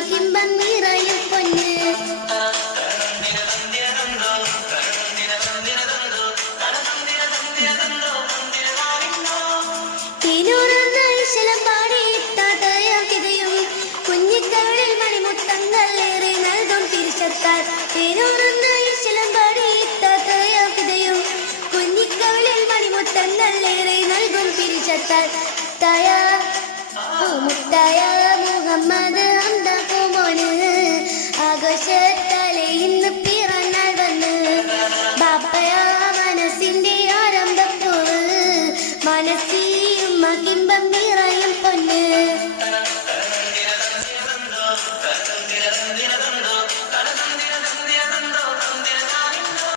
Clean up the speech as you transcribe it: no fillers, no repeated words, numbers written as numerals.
മഹിമ്പം നിറയും പൊന്ന് തിരൂറുന്ന ഈശലം പാടിയിട്ട തയ്യാക്കിതയും കുഞ്ഞിക്കവളിൽ മണിമുത്തങ്ങൾ ഏറെ നൽകും തിരിച്ചെത്താൻ തിരൂറുന്ന ഈശലം പാടിയിട്ട തയ്യാക്കിതയും കുഞ്ഞിക്കവളിൽ മണിമുത്തങ്ങൾ ഏറെ നൽകും തിരിച്ചെത്താൻ തയ മുത്തയ മുഹമ്മദ്